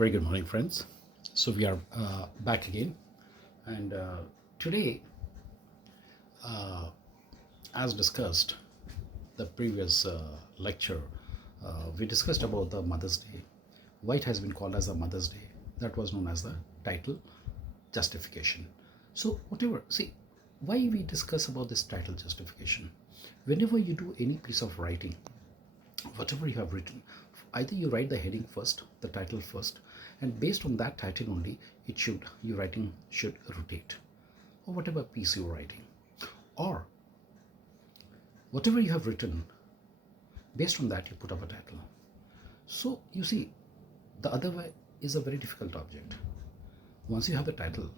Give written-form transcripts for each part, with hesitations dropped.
Very good morning, friends. So we are back again, and today, as discussed, the previous lecture, we discussed about the Mother's Day. Why it has been called as a Mother's Day? That was known as the title justification. So whatever, see, why we discuss about this title justification? Whenever you do any piece of writing, whatever you have written, either you write the heading first, the title first, and based on that title only, it should your writing should rotate, or whatever piece you're writing, or whatever you have written, based on that you put up a title. So you see, the other way is a very difficult object. Once you have a title,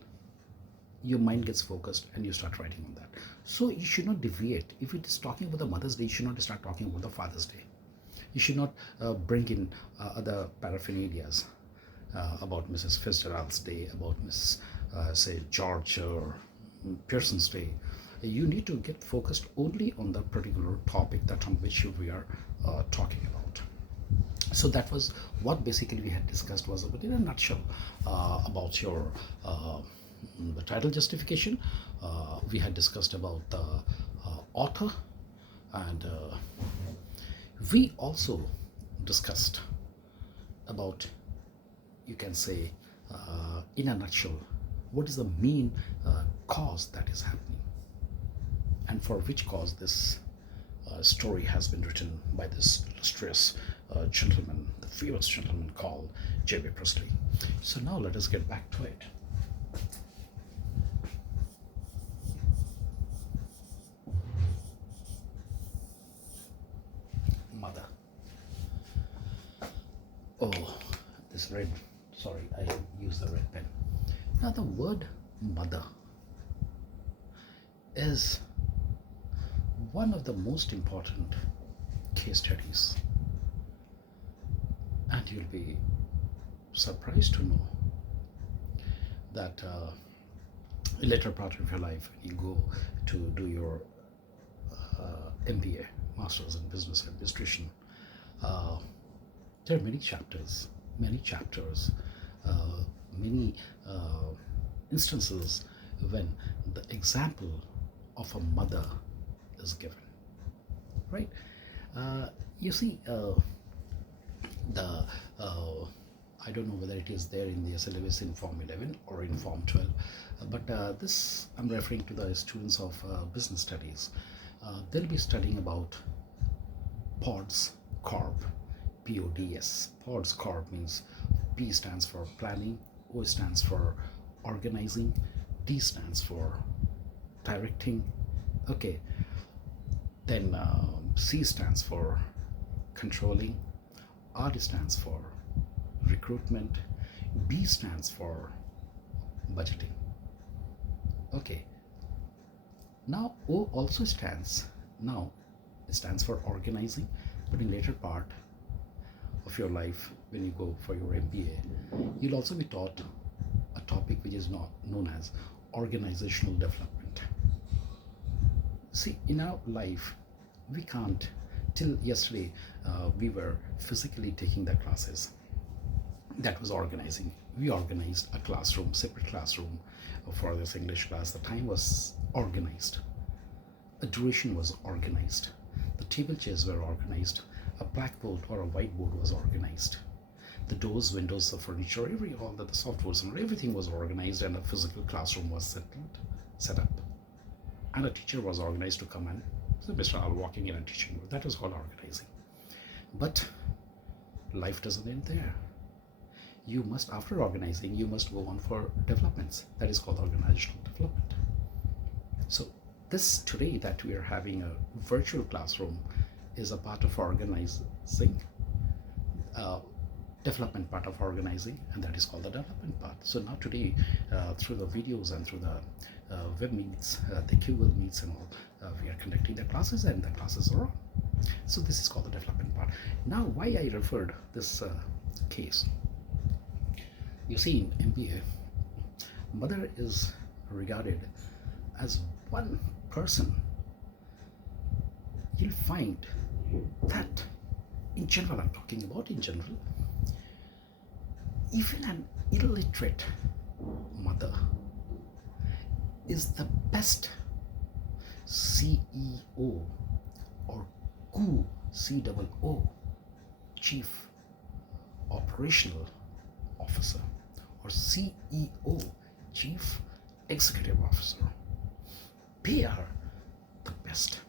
your mind gets focused and you start writing on that. So you should not deviate. If it is talking about the Mother's Day, you should not start talking about the Father's Day. You should not bring in other paraphernalias about Mrs. Fitzgerald's Day, about Mrs. Say George or Pearson's Day. You need to get focused only on the particular topic that on which we are talking about. So that was what basically we had discussed, was about in a nutshell about your the title justification. We had discussed about the author, and we also discussed about, you can say, in a nutshell, what is the main cause that is happening, and for which cause this story has been written by this illustrious gentleman, the famous gentleman called J.B. Priestley. So now let us get back to it. Mother. Oh, this red, sorry, I used the red pen. Now the word mother is one of the most important case studies, and you'll be surprised to know that in later part of your life, when you go to do your MBA, Masters in Business Administration, there are many chapters, many instances when the example of a mother is given, right? You see, the I don't know whether it is there in the syllabus in Form 11 or in Form 12, but this I'm referring to the students of business studies. They'll be studying about PODS Corp, PODS. PODS Corp means P stands for planning, O stands for organizing, D stands for directing. Okay, then C stands for controlling, R stands for recruitment, B stands for budgeting. Okay, now O also stands, now it stands for organizing, but in later part of your life, when you go for your MBA, you'll also be taught a topic which is not known as organizational development. See, in our life, we can't, till yesterday, we were physically taking the classes. That was organizing. We organized a classroom, separate classroom for this English class. The time was organized. A duration was organized. The table chairs were organized. A blackboard or a whiteboard was organized. The doors, windows, the furniture, all the softwares and everything was organized, and a physical classroom was set up. And a teacher was organized to come and so Mr. Al walking in and teaching. That was called organizing. But life doesn't end there. You must, after organizing, you must go on for developments. That is called organizational development. So this today that we are having a virtual classroom is a part of organizing, development part of organizing, and that is called the development part. So now today, through the videos and through the web meets, the QL meets and all, we are conducting the classes, and the classes are on. So this is called the development part. Now, why I referred this case? You see, in MBA, mother is regarded as one person. You'll find that in general, I'm talking about in general, Even an illiterate mother is the best CEO or COO, Chief Operational Officer, or CEO, Chief Executive Officer. They are the best.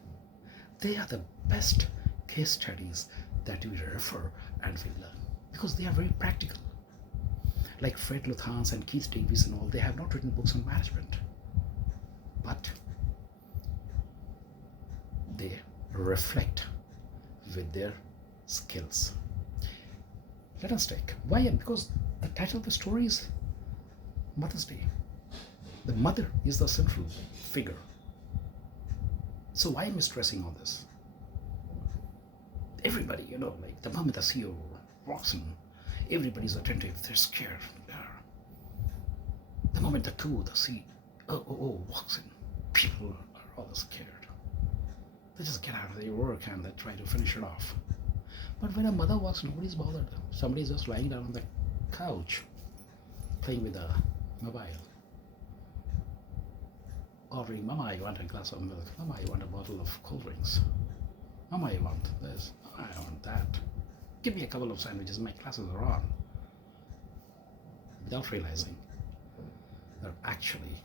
They are the best case studies that we refer and we learn because they are very practical. Like Fred Luthans and Keith Davies and all, they have not written books on management, but they reflect with their skills. Let us take why, because the title of the story is Mother's Day. The mother is the central figure. So why am I stressing on this? Everybody, like the moment the CEO walks in, everybody's attentive, they're scared. The moment the COO walks in, people are all scared. They just get out of their work and they try to finish it off. But when a mother walks, nobody's bothered. Somebody's just lying down on the couch, playing with a mobile. Ordering, Mama, I want a glass of milk. Mama, I want a bottle of cold drinks. Mama, I want this. I want that. Give me a couple of sandwiches. My classes are on. Without realizing that actually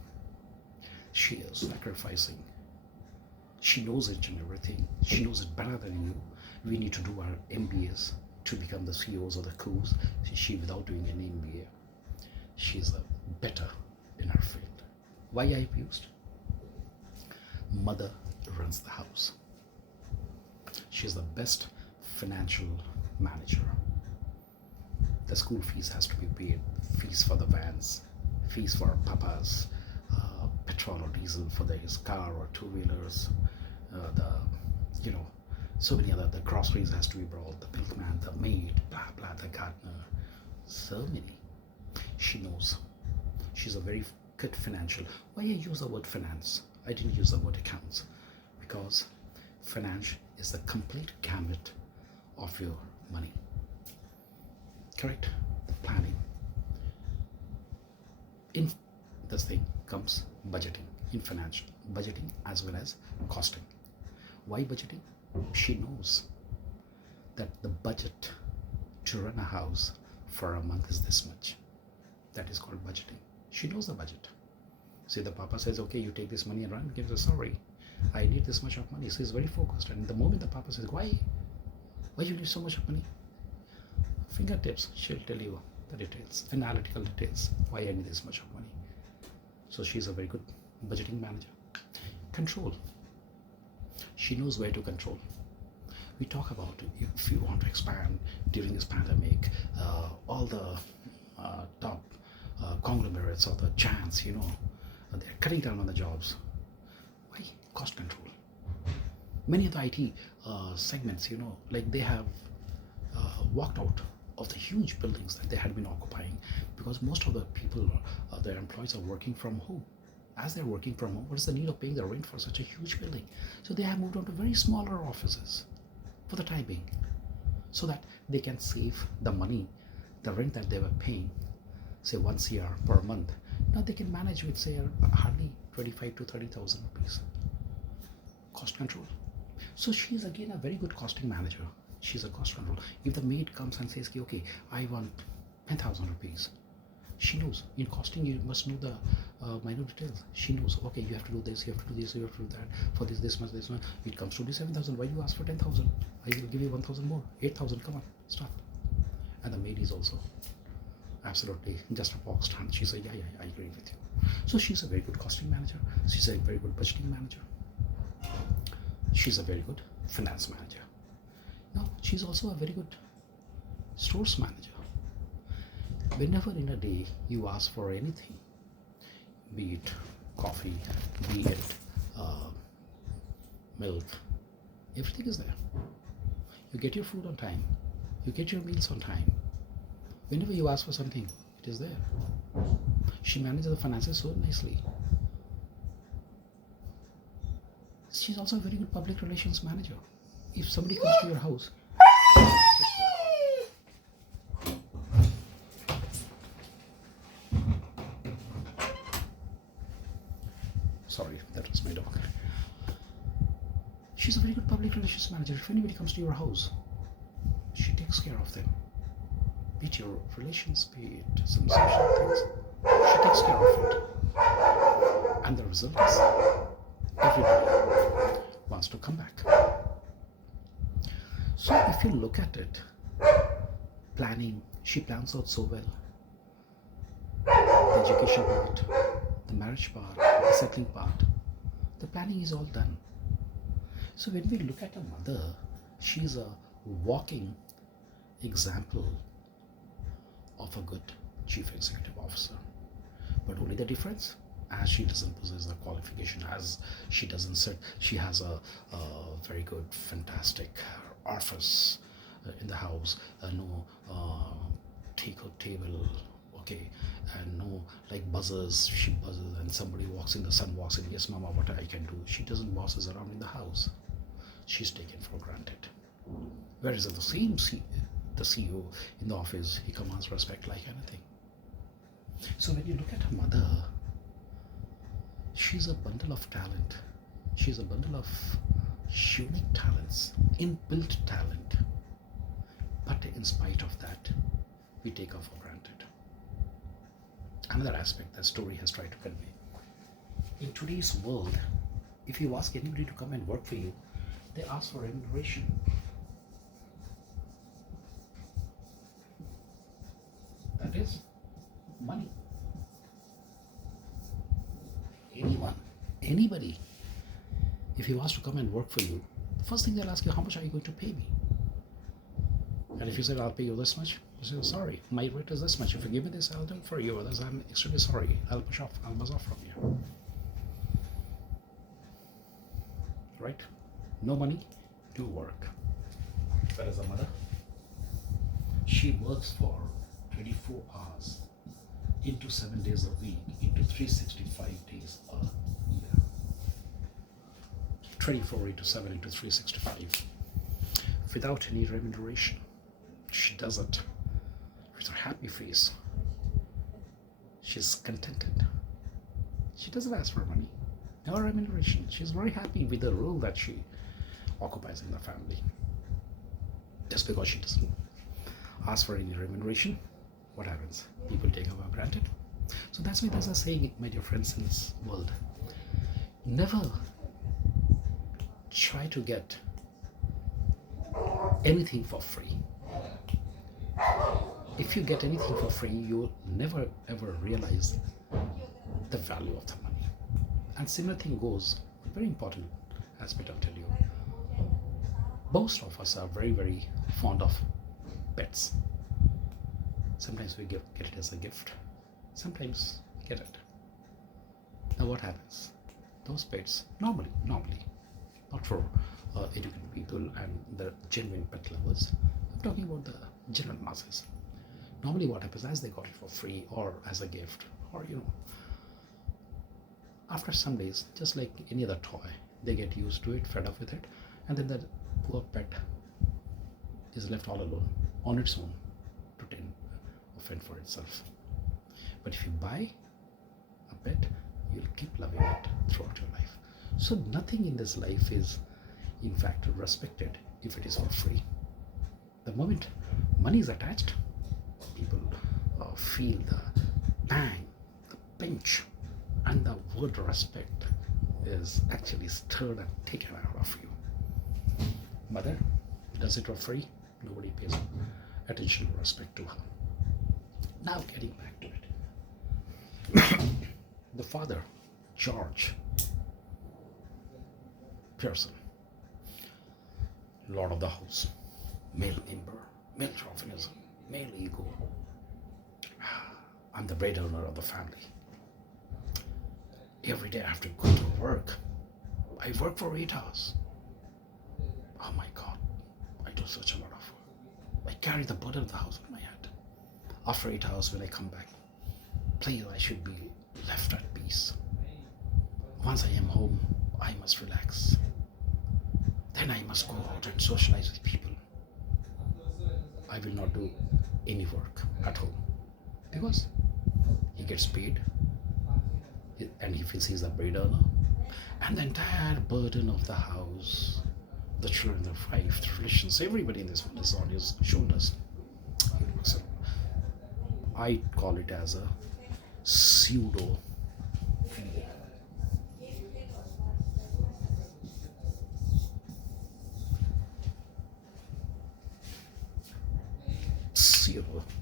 she is sacrificing. She knows each and everything. She knows it better than you. We need to do our MBAs to become the CEOs or the COOs. She, without doing an MBA, she's better in her field. Why I used? Mother runs the house. She's the best financial manager. The school fees has to be paid, fees for the vans, fees for papa's petrol or diesel for his car or two-wheelers, so many other, the groceries has to be brought, the milkman, the maid, blah blah, the gardener, so many. She knows. She's a very good financial. Why I use the word finance? I didn't use the word accounts, because finance is the complete gamut of your money. Correct? The planning. In this thing comes budgeting, in financial budgeting as well as costing. Why budgeting? She knows that the budget to run a house for a month is this much. That is called budgeting. She knows the budget. See, the papa says, okay, you take this money and run. Gives her, sorry, I need this much of money. So he's very focused. And the moment the papa says, why you need so much of money? Fingertips, she'll tell you the details, analytical details, why I need this much of money. So she's a very good budgeting manager. Control. She knows where to control. We talk about if you want to expand during this pandemic, all the top conglomerates or the giants, they're cutting down on the jobs. Why? Cost control. Many of the IT segments, like they have walked out of the huge buildings that they had been occupying because most of the people, their employees are working from home. As they're working from home, what is the need of paying the rent for such a huge building? So they have moved on to very smaller offices for the time being, so that they can save the money, the rent that they were paying, say 1 CR per month. Now they can manage with, say, hardly 25 to 30,000 rupees. Cost control. So she's again a very good costing manager. She's a cost control. If the maid comes and says, okay, I want 10,000 rupees, she knows. In costing, you must know the minor details. She knows, okay, you have to do this, you have to do this, you have to do that. For this much, it comes to be 7,000. Why you ask for 10,000? I will give you 1,000 more. 8,000, come on, stop. And the maid is also absolutely just a box stand. She said, yeah, I agree with you. So she's a very good costing manager. She's a very good budgeting manager. She's a very good finance manager. Now, she's also a very good stores manager. Whenever in a day you ask for anything, be it coffee, be it milk, everything is there. You get your food on time. You get your meals on time. Whenever you ask for something, it is there. She manages the finances so nicely. She's also a very good public relations manager. If somebody comes to your house, Sorry, that was my dog. She's a very good public relations manager. If anybody comes to your house, she takes care of them. Be it your relations, be it some social things, she takes care of it. And the result is everybody wants to come back. So if you look at it, planning, she plans out so well. The education part, the marriage part, the settling part, the planning is all done. So when we look at a mother, she's a walking example of a good chief executive officer. But only the difference, as she doesn't possess the qualification, as she doesn't sit, she has a very good, fantastic office in the house, no take-out table, okay, and no like buzzers, she buzzes and somebody walks in, the son walks in, yes mama, what I can do. She doesn't bosses around in the house. She's taken for granted. Whereas the CEO in the office, he commands respect like anything. So when you look at a mother, she's a bundle of talent. She's a bundle of unique talents, inbuilt talent. But in spite of that, we take her for granted. Another aspect that story has tried to convey. In today's world, if you ask anybody to come and work for you, they ask for remuneration. That is money. Anybody, if you ask to come and work for you, the first thing they'll ask you, how much are you going to pay me? And if you say, I'll pay you this much, you say, sorry, my rate is this much. If you give me this, I'll do it for you. Otherwise, I'm extremely sorry. I'll buzz off from you. Right? No money, do work. Whereas a mother, she works for 24 hours into 7 days a week, into 365 days a year. 24 into 7 into 365 without any remuneration. She does it with her happy face. She's contented. She doesn't ask for money, no remuneration. She's very happy with the role that she occupies in the family. Just because she doesn't ask for any remuneration, what happens? People take her for granted. So that's why there's a saying, my dear friends, in this world, never try to get anything for free. If you get anything for free, you'll never ever realize the value of the money. And similar thing goes, a very important aspect I'll tell you. Most of us are very, very fond of pets. Sometimes we get it as a gift. Sometimes we get it. Now what happens? Those pets, normally, not for educated people and the genuine pet lovers. I'm talking about the general masses. Normally what happens, as they got it for free or as a gift, or after some days, just like any other toy, they get used to it, fed up with it, and then the poor pet is left all alone on its own to fend for itself. But if you buy a pet, you'll keep loving it throughout your life. So nothing in this life is in fact respected if it is for free. The moment money is attached, people feel the bang, the pinch, and the word respect is actually stirred and taken out of you. Mother does it for free, nobody pays attention or respect to her. Now getting back to it. The father, George Pearson, lord of the house, male member, male chauvinism, male ego. I'm the breadwinner of the family. Every day I have to go to work. I work for 8 hours. Oh my God, I do such a lot of work. I carry the burden of the house on my head. After 8 hours when I come back, please, I should be left at peace. Once I am home, I must relax. Then I must go out and socialize with people. I will not do any work at home because he gets paid and he feels he's a bread earner. And the entire burden of the house, the children, the wife, the relations, everybody in this world is on his shoulders. So I call it as a pseudo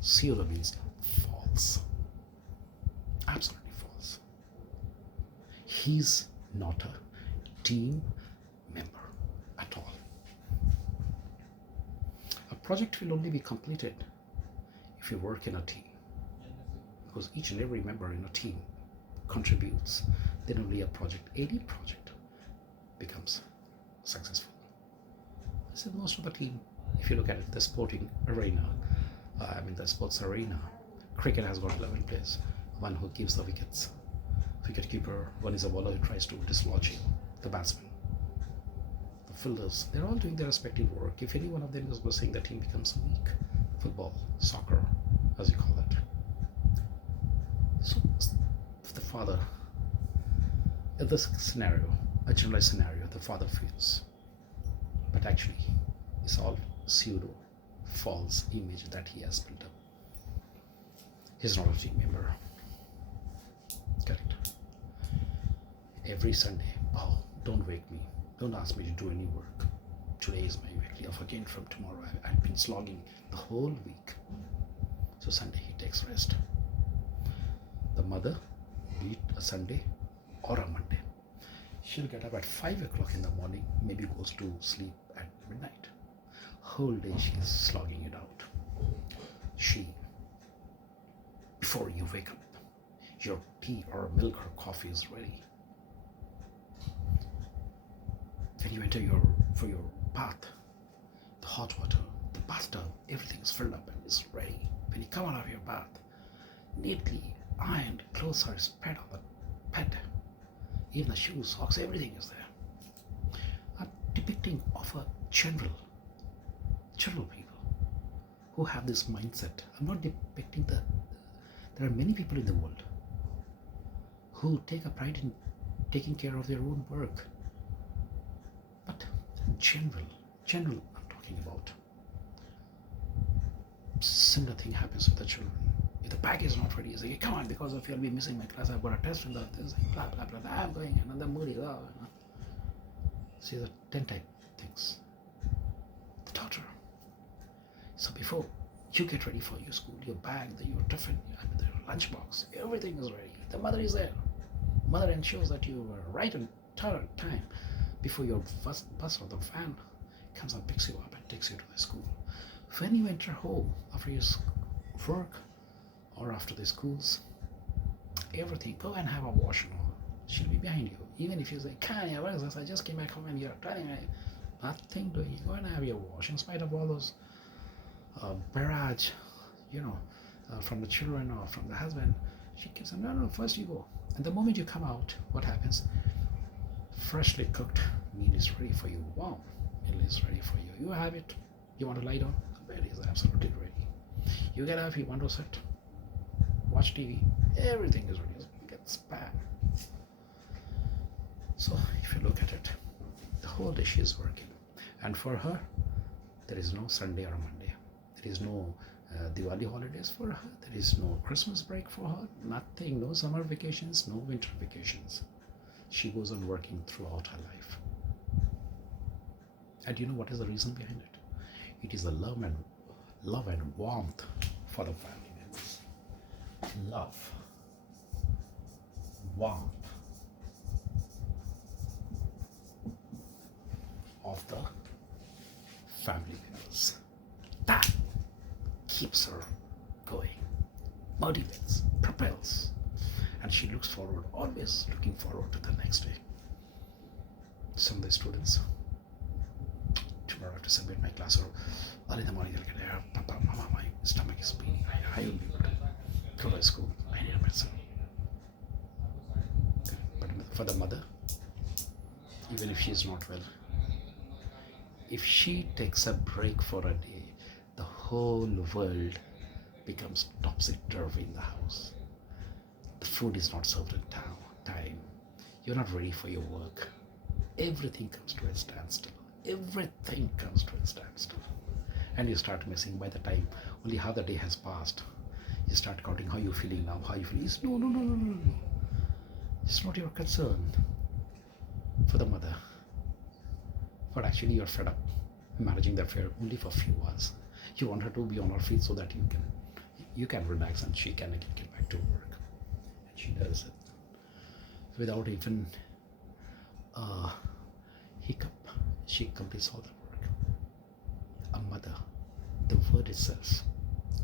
pseudo means false, absolutely false. He's not a team member at all. A project will only be completed if you work in a team, because each and every member in a team contributes. Then only any project becomes successful. I said most of the team, if you look at it, the sporting arena, the sports arena, cricket has got 11 players. One who gives the wickets, wicket keeper, one is a bowler who tries to dislodge you, the batsman, the fielders, they're all doing their respective work. If any one of them is missing, the team becomes weak. Football, soccer, as you call it. So the father, in this scenario, a generalized scenario, the father feels, but actually it's all pseudo false image that he has built up. He's not a team member. Correct. Every Sunday, oh, don't wake me. Don't ask me to do any work. Today is my weekly off again from tomorrow. I've been slogging the whole week. So Sunday he takes rest. The mother, be it a Sunday or a Monday, she'll get up at 5 o'clock in the morning, maybe goes to sleep at midnight. Whole day she's slogging it out. Before you wake up, your tea or milk or coffee is ready. When you enter for your bath, the hot water, the bathtub, everything is filled up and is ready. When you come out of your bath, neatly ironed clothes are spread on the bed. Even the shoes, socks, everything is there. I'm depicting of a general people who have this mindset. I'm not depicting there are many people in the world who take a pride in taking care of their own work. But general I'm talking about. Similar thing happens with the children. If the bag is not ready, you say, come on, because of you I'll be missing my class, I've got a test in the this, blah blah blah, I'm going, and then moody, see the 10 type things. The daughter. So before you get ready for your school, your bag, your tiffin, your lunchbox, everything is ready. The mother is there. Mother ensures that you are right on time before your bus or the van comes and picks you up and takes you to the school. When you enter home after your work or after the schools, everything, go and have a wash and all. She'll be behind you. Even if you say, Kanya, what is this? I just came back home and you're telling me nothing doing. Go and have your wash in spite of all those barrage, from the children or from the husband. She keeps saying, no, first you go. And the moment you come out, what happens? Freshly cooked meal is ready for you. Warm meal is ready for you. You have it. You want to lie down? The bed is absolutely ready. You get up, you want to sit, watch TV, everything is ready. You get spam. So if you look at it, the whole day she is working. And for her, there is no Sunday or Monday. There is no Diwali holidays for her. There is no Christmas break for her. Nothing. No summer vacations, no winter vacations. She goes on working throughout her life. And you know what is the reason behind it? It is the love and warmth for the family members. Love, warmth of the family members. That keeps her going, motivates, propels, and she looks forward, always looking forward to the next day. Some of the students, tomorrow I have to submit my class, or early in the morning they'll get, Papa, Mama, my stomach is paining, I will be able to go to school, I need a medicine. But for the mother, even if she is not well, if she takes a break for a day, the whole world becomes topsy-turvy in the house. The food is not served in time. You're not ready for your work. Everything comes to a standstill. Everything comes to a standstill. And you start missing. By the time only half the day has passed, you start counting how you're feeling now, how you feel. It's no, no, no, no, no, no. It's not your concern for the mother. But actually you're fed up managing the affair only for a few hours. You want her to be on her feet so that you can relax and she can again get back to work. And she does it without even a hiccup. She completes all the work. A mother, the word itself.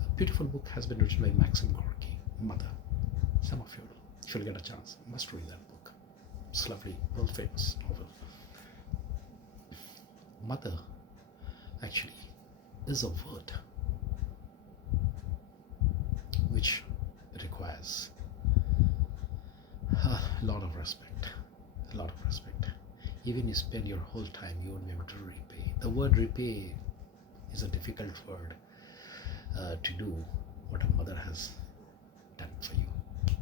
A beautiful book has been written by Maxim Gorky, Mother. Some of you, if you'll get a chance, must read that book. It's lovely, world famous novel. Mother actually is a word which requires a lot of respect. A lot of respect. Even you spend your whole time, you won't be able to repay. The word repay is a difficult word to do what a mother has done for you.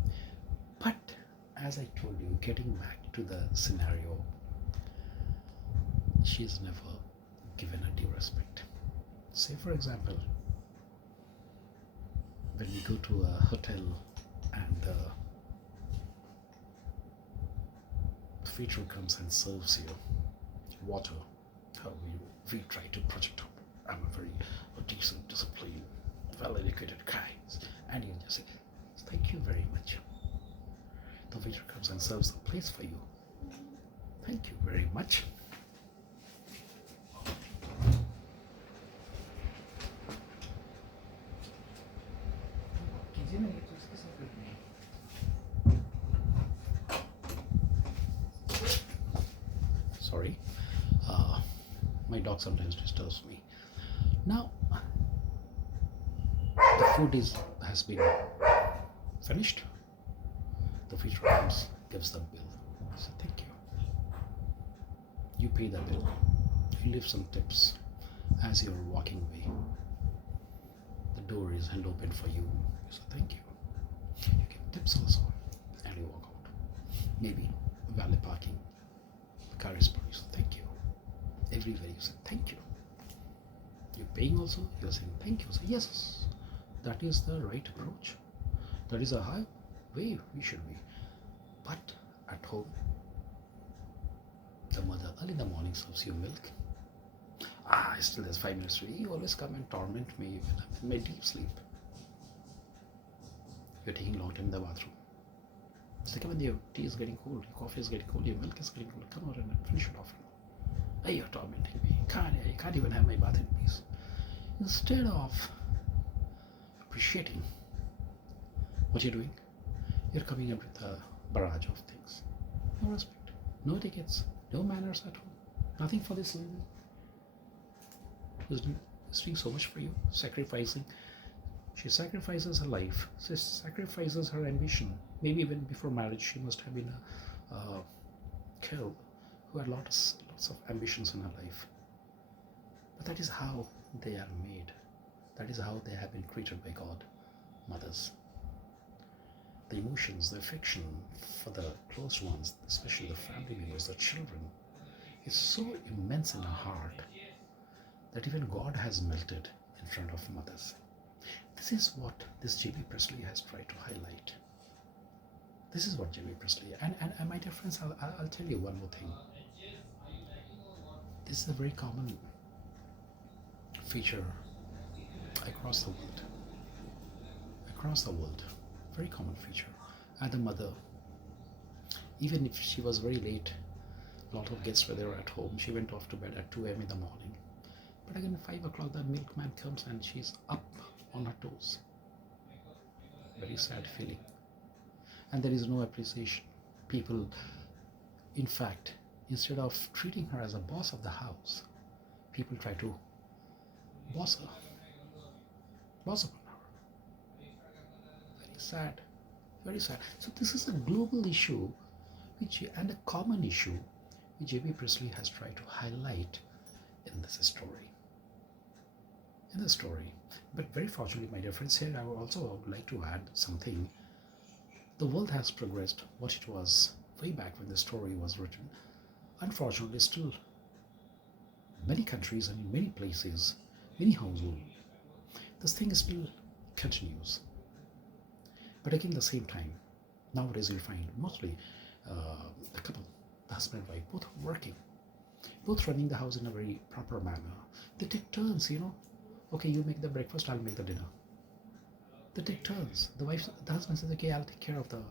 But as I told you, getting back to the scenario, she's never given a due respect. Say for example, when we go to a hotel and the waiter comes and serves you water, how we try to project up, I'm a very decent, disciplined, well-educated guy, and you just say, thank you very much. The waiter comes and serves the place for you. Thank you very much. Sorry, my dog sometimes disturbs me. Now, the food has been finished. The waiter comes, gives the bill. I say, thank you. You pay the bill. You leave some tips as you're walking away. The door is held open for you. You say, thank you. You give tips also, and you walk out. Maybe valet parking. The car is parked. You say, thank you. Everywhere you say, thank you. You're paying also. You're saying, thank you. So yes, that is the right approach. That is a high way we should be. But at home, the mother early in the morning serves you milk. Still there's 5 minutes to eat. You always come and torment me when I'm in my deep sleep. You're taking long time in the bathroom. It's like when your tea is getting cold, your coffee is getting cold, your milk is getting cold. Come out and finish it off. Hey, you're tormenting me. I can't even have my bath in peace. Instead of appreciating what you're doing, you're coming up with a barrage of things. No respect, no etiquettes, no manners at home. Nothing for this lady who's doing so much for you, sacrificing. She sacrifices her life. She sacrifices her ambition. Maybe even before marriage, she must have been a girl who had lots of ambitions in her life. But that is how they are made. That is how they have been created by God, mothers. The emotions, the affection for the close ones, especially the family members, the children, is so immense in our heart that even God has melted in front of mothers. This is what this J.B. Priestley has tried to highlight. This is what J.B. Priestley, and my dear friends, I'll tell you one more thing. This is a very common feature across the world. Across the world, very common feature. And the mother, even if she was very late, a lot of guests were there at home. She went off to bed at 2 a.m. in the morning. But again, at 5 o'clock, the milkman comes and she's up on her toes. Very sad feeling. And there is no appreciation. People, in fact, instead of treating her as a boss of the house, people try to boss her. Boss upon her. Very sad. Very sad. So this is a global issue and a common issue which J.B. Priestley has tried to highlight in this story. But very fortunately, my dear friends, here I would like to add something. The world has progressed. What it was way back when the story was written. Unfortunately, still many countries and in many places, many households, this thing still continues. But again, at the same time, nowadays you find mostly the couple, the husband and wife, both working, both running the house in a very proper manner. They take turns, Okay, you make the breakfast, I'll make the dinner. They take turns. The husband says, okay, I'll take care of the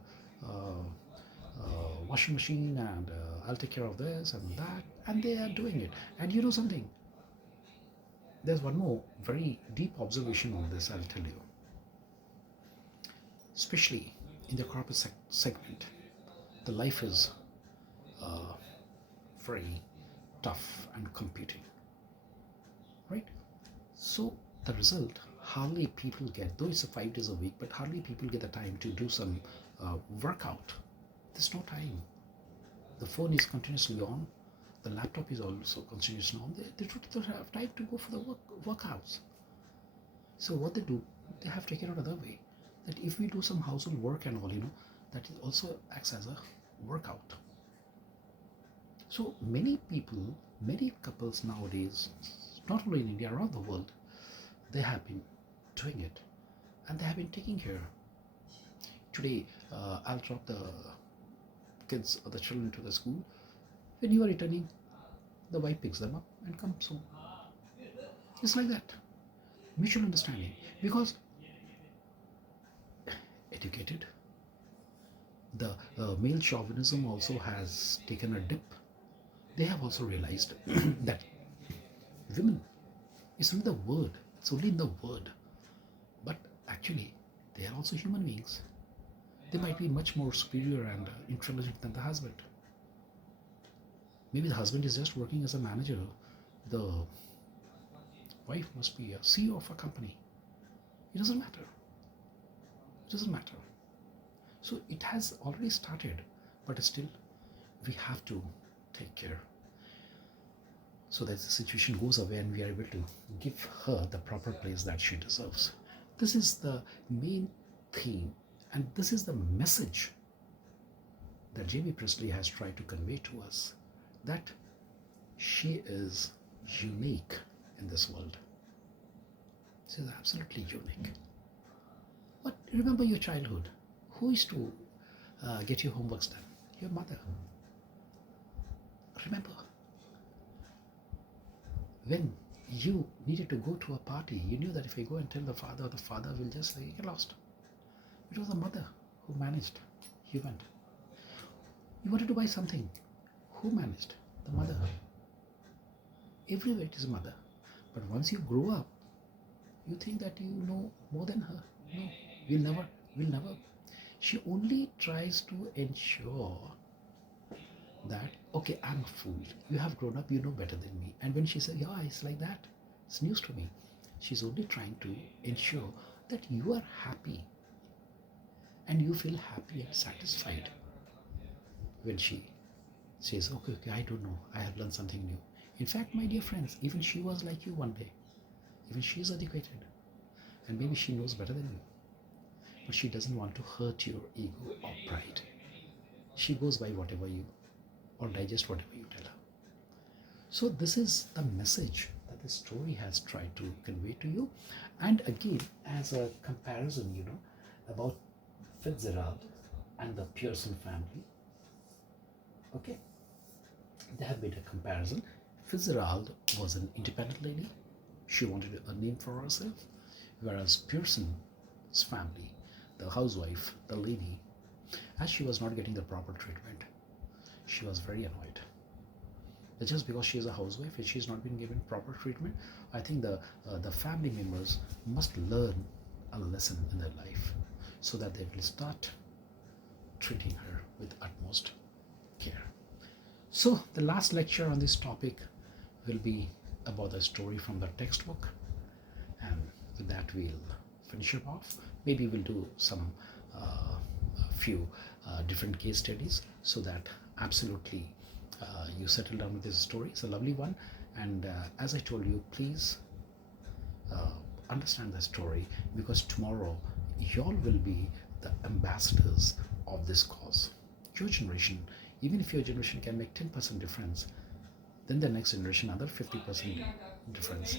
washing machine, and I'll take care of this and that, and they are doing it. And you know something? There's one more very deep observation on this, I'll tell you. Especially in the corporate segment, the life is very tough and competing, right? So the result, hardly people get, though it's a 5 days a week, but hardly people get the time to do some workout. There's no time. The phone is continuously on. The laptop is also continuously on. They don't have time to go for the workouts. So what they do, they have taken it another way. That if we do some household work and all, that it also acts as a workout. So many people, many couples nowadays, not only in India, around the world, they have been doing it, and they have been taking care. Today, I'll drop the kids or the children to the school. When you are returning, the wife picks them up and comes home. It's like that. Mutual understanding. Because educated, the male chauvinism also has taken a dip. They have also realized that women, it's only the word, it's only in the word, but actually they are also human beings. They might be much more superior and intelligent than the husband. Maybe the husband is just working as a manager. The wife must be a CEO of a company. It doesn't matter. It doesn't matter. So it has already started, but still we have to take care so that the situation goes away and we are able to give her the proper place that she deserves. This is the main theme, and this is the message that J.B. Priestley has tried to convey to us, that she is unique in this world. She is absolutely unique. But remember your childhood. Who is to get your homeworks done? Your mother. Remember, when you needed to go to a party, you knew that if I go and tell the father will just say, you're lost. It was the mother who managed. You went. You wanted to buy something. Who managed? The mother. Everywhere it is mother. But once you grow up, you think that you know more than her. No, will never. She only tries to ensure that, okay, I'm a fool. You have grown up, you know better than me. And when she says, yeah, it's like that, it's news to me. She's only trying to ensure that you are happy and you feel happy and satisfied. When she says, okay, I don't know, I have learned something new. In fact, my dear friends, even she was like you one day. Even she is educated. And maybe she knows better than you. But she doesn't want to hurt your ego or pride. She goes by whatever you, or digest whatever you tell her. So this is the message that the story has tried to convey to you. And again, as a comparison, about Fitzgerald and the Pearson family. Okay, they have made a comparison. Fitzgerald was an independent lady. She wanted a name for herself, whereas Pearson's family, the housewife, the lady, as she was not getting the proper treatment, she was very annoyed. But just because she is a housewife and she is not being given proper treatment, I think the family members must learn a lesson in their life so that they will start treating her with utmost care. So the last lecture on this topic will be about the story from the textbook, and with that we'll finish it off. Maybe we'll do some few different case studies so that absolutely you settle down with this story. It's a lovely one, and as I told you, please understand the story, because tomorrow y'all will be the ambassadors of this cause. your generation, even if your generation can make 10% difference, then the next generation another 50% difference.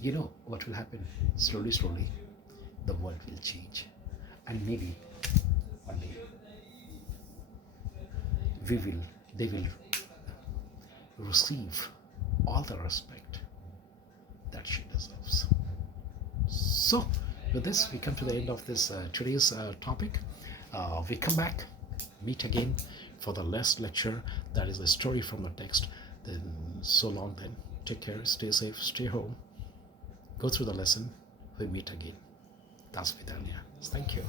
You know what will happen? Slowly, slowly, the world will change, and maybe one day we will, they will receive all the respect that she deserves. So, with this, we come to the end of this today's topic. We come back, meet again for the last lecture. That is a story from the text. Then, so long. Then, take care. Stay safe. Stay home. Go through the lesson. We meet again. Das Vidanya. Thank you.